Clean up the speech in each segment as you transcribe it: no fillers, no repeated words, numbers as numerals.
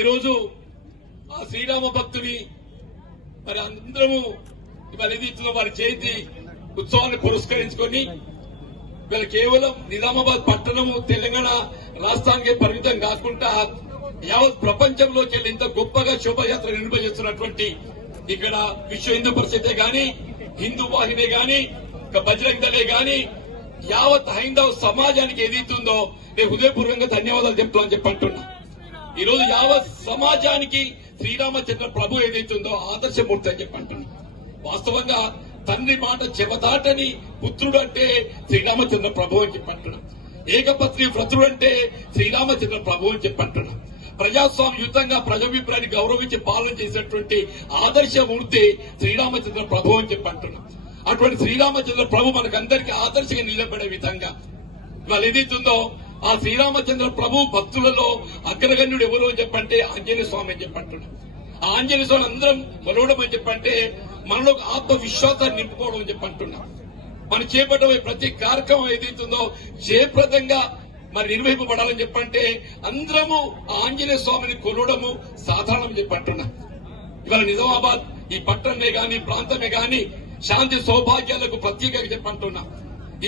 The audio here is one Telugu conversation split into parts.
ఈరోజు ఆ శ్రీరామ భక్తుని మరి అందరము ఇవాళ ఏదైతుందో వారి జయంతి ఉత్సవాన్ని పురస్కరించుకొని వీళ్ళ కేవలం నిజామాబాద్ పట్టణము తెలంగాణ రాష్ట్రానికి పరిమితం కాకుండా యావత్ ప్రపంచంలోకి వెళ్ళి ఇంత గొప్పగా శోభయాత్ర నిర్వహిస్తున్నటువంటి ఇక్కడ విశ్వ హిందూ పరిషతే గాని హిందూ వాహిని గాని బజరంగ్ దళే గాని యావత్ హైందవ సమాజానికి ఏదైతుందో నేను హృదయపూర్వకంగా ధన్యవాదాలు చెప్తామని చెప్పంటున్నా. ఈ రోజు యావత్ సమాజానికి శ్రీరామచంద్ర ప్రభు ఏదైతుందో ఆదర్శమూర్తి అని చెప్పంటున్నా. వాస్తవంగా తండ్రి మాట చెవదాటని పుత్రుడు అంటే శ్రీరామచంద్ర ప్రభు అని చెప్పంటున్నా. ఏకపత్ని వ్రతుడు అంటే శ్రీరామచంద్ర ప్రభు అని చెప్పంటున్నా. ప్రజాస్వామ్యయుతంగా ప్రజాభిప్రాయాన్ని గౌరవించి పాలన చేసినటువంటి ఆదర్శమూర్తి శ్రీరామచంద్ర ప్రభు అని చెప్పంటున్నా. అటువంటి శ్రీరామచంద్ర ప్రభు మనకందరికీ ఆదర్శంగా నిలబడే విధంగా వాళ్ళు ఏదైతుందో ఆ శ్రీరామచంద్ర ప్రభు భక్తులలో అగ్రగణ్యుడు ఎవరు అని చెప్పంటే ఆంజనేయ స్వామి అని చెప్పంటున్నా. ఆ ఆంజనేయ స్వామి అందరం కొలవడం అని చెప్పంటే మనలో ఆత్మవిశ్వాసాన్ని నింపుకోవడం అని చెప్పంటున్నా. మనం చేపట్టబోయే ప్రతి కార్యక్రమం ఏదైతుందో జయప్రదంగా మరి నిర్వహింపబడాలని చెప్పంటే అందరము ఆంజనేయ స్వామిని కొలవడము సాధారణం చెప్పంటున్నా. ఇవాళ నిజామాబాద్ ఈ పట్టణమే గాని ప్రాంతమే గాని శాంతి సౌభాగ్యాలకు ప్రత్యేకంగా చెప్పంటున్నా.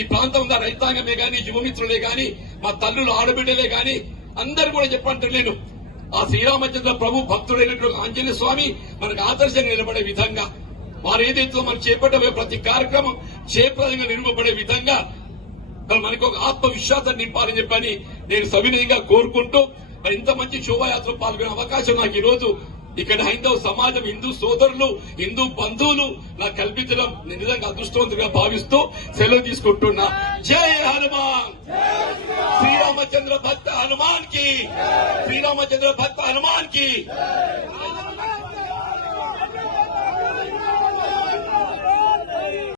ఈ ప్రాంతం రైతాంగమే గాని యువమిత్రులే గాని మా తల్లులు ఆడబిడ్డలే గాని అందరు కూడా చెప్పంటలేను ఆ శ్రీరామచంద్ర ప్రభు భక్తుడైనటువంటి ఆంజనేయ స్వామి మనకు ఆదర్శంగా నిలబడే విధంగా వారు ఏదైతే మనం చేపట్టబోయే ప్రతి కార్యక్రమం జయప్రదంగా నిర్వహింపబడే విధంగా మనకు ఒక ఆత్మవిశ్వాసాన్ని నింపాలని చెప్పని నేను సవినయంగా కోరుకుంటూ మరి ఇంత మంచి శోభాయాత్ర పాల్గొనే అవకాశం నాకు ఈ రోజు ఇక్కడ హైందవ సమాజం హిందూ సోదరులు హిందూ బంధువులు నాకు కల్పించడం నేను నిజంగా అదృష్టవంతుగా భావిస్తూ సెలవు తీసుకుంటున్నా. జై హనుమాన్. శ్రీరామచంద్ర భక్త హనుమాన్ కి శ్రీరామచంద్ర భక్త హనుమాన్ కి